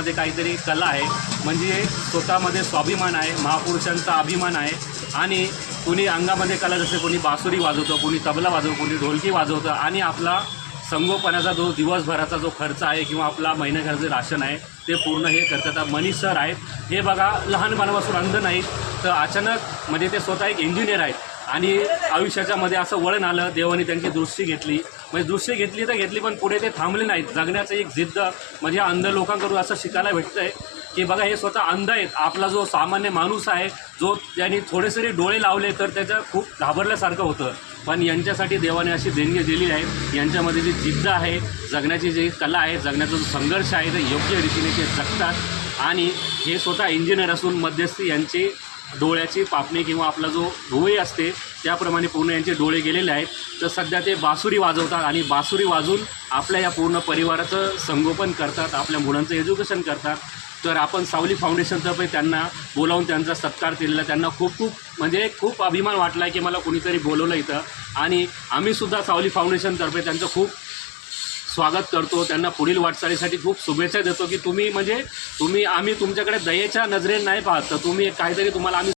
मध्ये काहीतरी कला आहे, म्हणजे स्वतःमध्ये स्वाभिमान आहे, महापुरुषांचा अभिमान आहे। आणि कोणी अंगामध्ये कला, जसे कोणी बासुरी वाजवतं, कोणी तबला वाजवतं, कोणी ढोलकी वाजवतं आणि आपला संगोपनाचा जो दिवसभराचा जो खर्च आहे किंवा आपला महिन्याभराचं राशन आहे ते पूर्ण हे करतात। मनीष सर आहेत, हे बघा लहानपणापासून अंध नाहीत, तर अचानक म्हणजे ते स्वतः एक इंजिनियर आहेत आणि आयुष्याच्या मध्ये असं वळण आलं, देवाने त्यांची दृष्टी घेतली, म्हणजे दृष्टी घेतली तर घेतली, पण पुढे ते थांबले नाहीत। जगण्याचं एक जिद्द म्हणजे अंध लोकांकडून असं शिकायला भेटतं आहे की बघा हे स्वतः अंध आहेत, आपला जो सामान्य माणूस आहे जो त्यांनी थोडेसे डोळे लावले तर त्याचं खूप घाबरल्यासारखं होतं, पण यांच्यासाठी देवाने अशी देणगी दिली आहे। यांच्यामध्ये जी जिद्द आहे, जगण्याची जी कला आहे, जगण्याचा जो संघर्ष आहे ते योग्य रीतीने ते जगतात। आणि हे स्वतः इंजिनियर असून मध्यस्थी यांची डोळ्याची पापणी किंवा आपला जो भुवई असते त्याप्रमाणे पूर्ण यांचे डोळे गेलेले आहेत। तर सध्या ते बासुरी वाजवतात आणि बासुरी वाजवून आपल्या या पूर्ण परिवाराचं संगोपन करतात, आपल्या मुलांचं एज्युकेशन करतात। तर आपण सावली फाउंडेशनतर्फे त्यांना बोलावून त्यांचा सत्कार केलेला, त्यांना खूप म्हणजे खूप अभिमान वाटला आहे की मला कुणीतरी बोलवलं इथं, आणि आम्हीसुद्धा सावली फाउंडेशनतर्फे त्यांचं खूप स्वागत करतो, त्यांना पुढील वाटचालीसाठी खूप शुभेच्छा देतो की तुम्ही आम्ही तुमच्याकडे दयेच्या नजरेने नाही पाहत, तर तुम्ही काहीतरी तुम्हाला आम्ही